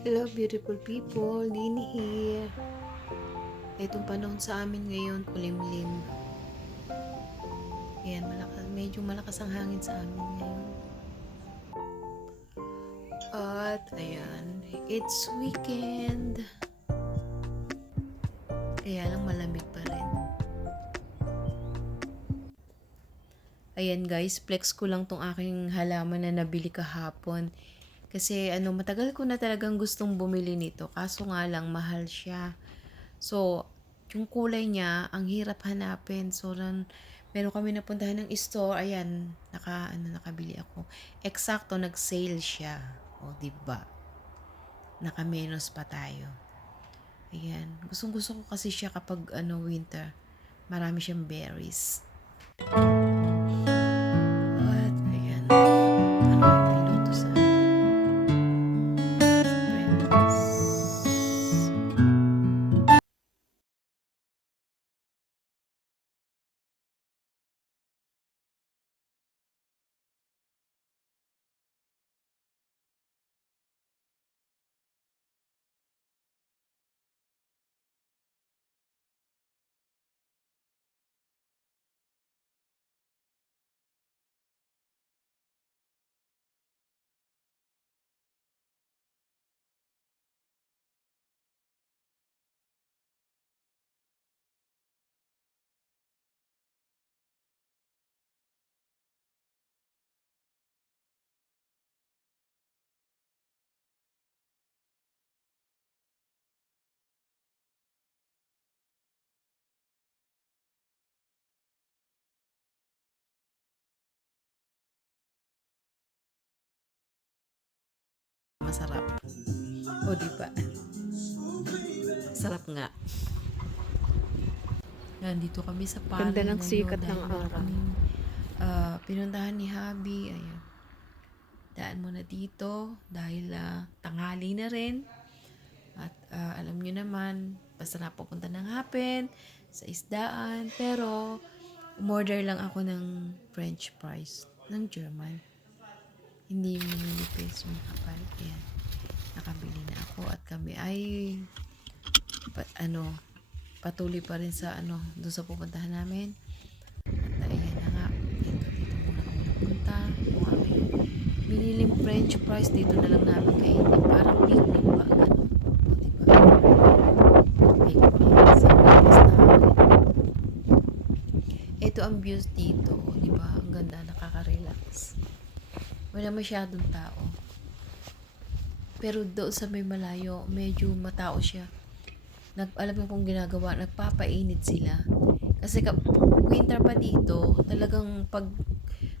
Hello beautiful people, Nini here. Itong panahon sa amin ngayon, kulimlim. Ayan, medyo malakas ang hangin sa amin ngayon. At ayan, it's weekend. Kaya lang malamig pa rin. Ayan guys, flex ko lang tong aking halaman na nabili kahapon. Kasi matagal ko na talagang gustong bumili nito. Kaso nga lang, mahal siya. So, yung kulay niya, ang hirap hanapin. So, meron kami napuntahan ng store. Ayan, nakabili ako. Eksakto, nag-sale siya. O, diba? Naka-menos pa tayo. Ayan. Gustong-gusto ko kasi siya kapag winter. Marami siyang berries. At, ayan. Piluto sa breakfast. Masarap. O, diba? Sarap nga. Nandito kami sa Palay Ganda ng ngayon sikat dahil ng meron araw. kaming pinuntahan ni Habi. Ayan. Daan muna dito dahil tanghali na rin. At alam nyo naman, basta napupunta ng hapon sa isdaan. Pero, umorder lang ako ng French fries ng German. Hindi yung manipis, yung kapal. Ayan. Nakabili na ako at kami ay patuloy pa rin sa doon sa pupuntahan namin. At ayan na nga, dito muna kami napunta. Yung aking biniling French fries, dito na lang namin kainin. Parang picnic ba? Ganun. O, diba? Picnic sa labas namin. Ito ang views dito. O, diba? Ang ganda, nakaka-relax. Wala masyadong tao. Pero doon sa may malayo, medyo matao siya. Alam mo kung ginagawa, nagpapainit sila. Kasi winter pa dito, talagang pag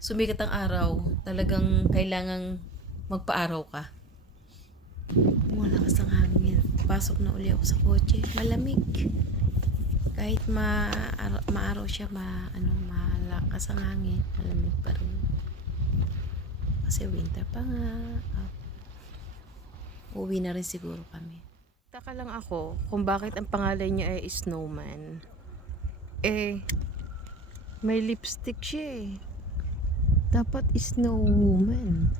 sumikat ang araw, talagang kailangang magpa-araw ka. Malakas ang hangin. Pasok na uli ako sa kotse. Malamig. Kahit maaraw siya, malakas ang hangin. Malamig pa rin. Kasi winter pa nga. Uwi na rin siguro kami. Taka lang ako kung bakit ang pangalan niya ay Snowman. May lipstick siya eh. Dapat Snow Woman.